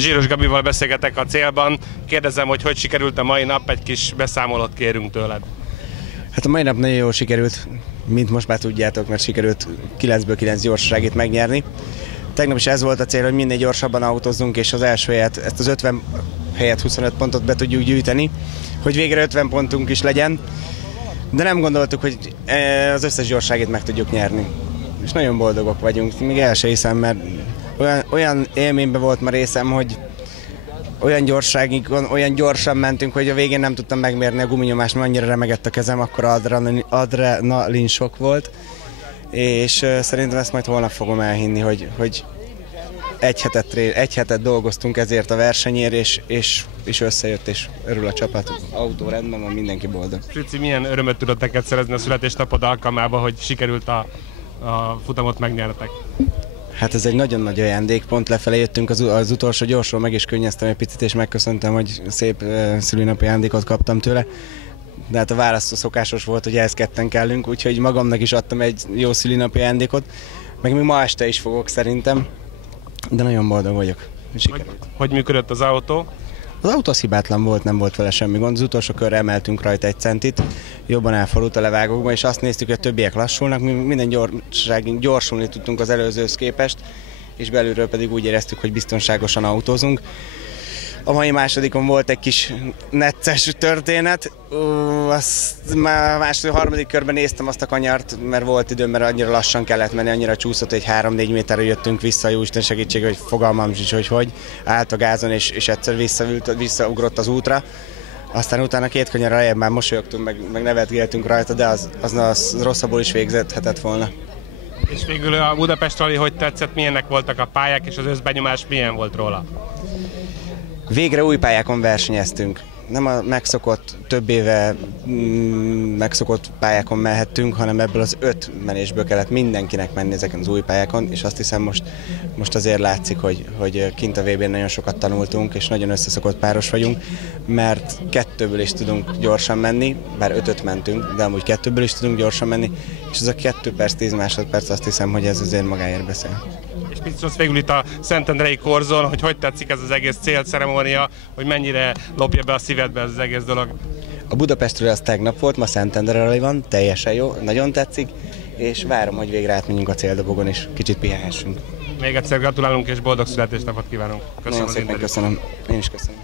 Zsíros Gabival beszélgetek a célban. Kérdezem, hogy sikerült a mai nap, egy kis beszámolót kérünk tőled. Hát a mai nap nagyon jól sikerült, mint most már tudjátok, mert sikerült 9-ből 9 gyorsaságét megnyerni. Tegnap is ez volt a cél, hogy minél gyorsabban autózzunk, és az első helyet, ezt az 50 helyett 25 pontot be tudjuk gyűjteni, hogy végre 50 pontunk is legyen. De nem gondoltuk, hogy az összes gyorságét meg tudjuk nyerni. És nagyon boldogok vagyunk, még el se hiszem, mert olyan élményben volt ma részem, hogy olyan olyan gyorsan mentünk, hogy a végén nem tudtam megmérni a guminyomást, mert annyira remegett a kezem, akkor adrenalin sok volt. És szerintem ezt majd holnap fogom elhinni, hogy egy hetet dolgoztunk ezért a versenyért, és összejött, és örül a csapat. Autó rendben van, mindenki boldog. Frici, milyen örömöt tudott neked szerezni a születésnapod alkalmában, hogy sikerült a futamot megnyernetek? Hát ez egy nagyon nagy ajándék, pont lefelé jöttünk az utolsó gyorsról, meg is könnyeztem egy picit, és megköszöntem, hogy szép szülinapi ajándékot kaptam tőle. De hát a választó szokásos volt, hogy ehhez ketten kellünk, úgyhogy magamnak is adtam egy jó szülinapi ajándékot, meg még ma este is fogok szerintem, de nagyon boldog vagyok. Hogy működött az autó? Az autó az hibátlan volt, nem volt vele semmi gond. Az utolsó körre emeltünk rajta 1 centit, jobban elfordult a levágókba, és azt néztük, hogy a többiek lassulnak, mi minden gyorsulni tudtunk az előzőhöz képest, és belülről pedig úgy éreztük, hogy biztonságosan autózunk. A mai másodikon volt egy kis necces történet, azt már a harmadik körben néztem azt a kanyart, mert volt időm, mert annyira lassan kellett menni, annyira csúszott, hogy 3-4 méterre jöttünk vissza, jó Isten segítség, hogy fogalmam is, hogy állt a gázon, és egyszer visszaugrott az útra. Aztán utána 2 kanyarra lejjebb már mosolyogtunk, meg nevetgéltünk rajta, de az rosszabbul is végzethetett volna. És végül a Budapest Rally hogy tetszett, milyenek voltak a pályák, és az összbenyomás milyen volt róla? Végre új pályákon versenyeztünk. Nem a megszokott, több éve megszokott pályákon mehettünk, hanem ebből az 5 menésből kellett mindenkinek menni ezeken az új pályákon, és azt hiszem most azért látszik, hogy kint a VB-n nagyon sokat tanultunk, és nagyon összeszokott páros vagyunk, mert 2-ből is tudunk gyorsan menni, bár 5-öt mentünk, de amúgy 2-ből is tudunk gyorsan menni, és az a 2 perc, 10 másodperc, azt hiszem, hogy ez azért magáért beszél. És mit szólsz végül itt a Szentendrei korzon, hogy tetszik ez az egész célceremónia, hogy mennyire lopja be a szívedbe ez az egész dolog? A Budapestről az tegnap volt, ma Szentendrei van, teljesen jó, nagyon tetszik, és várom, hogy végre átmenjünk a céldobogon, és kicsit pihenhessünk. Még egyszer gratulálunk, és boldog születésnapot kívánunk. Köszönöm szépen, köszönöm. Én is köszönöm.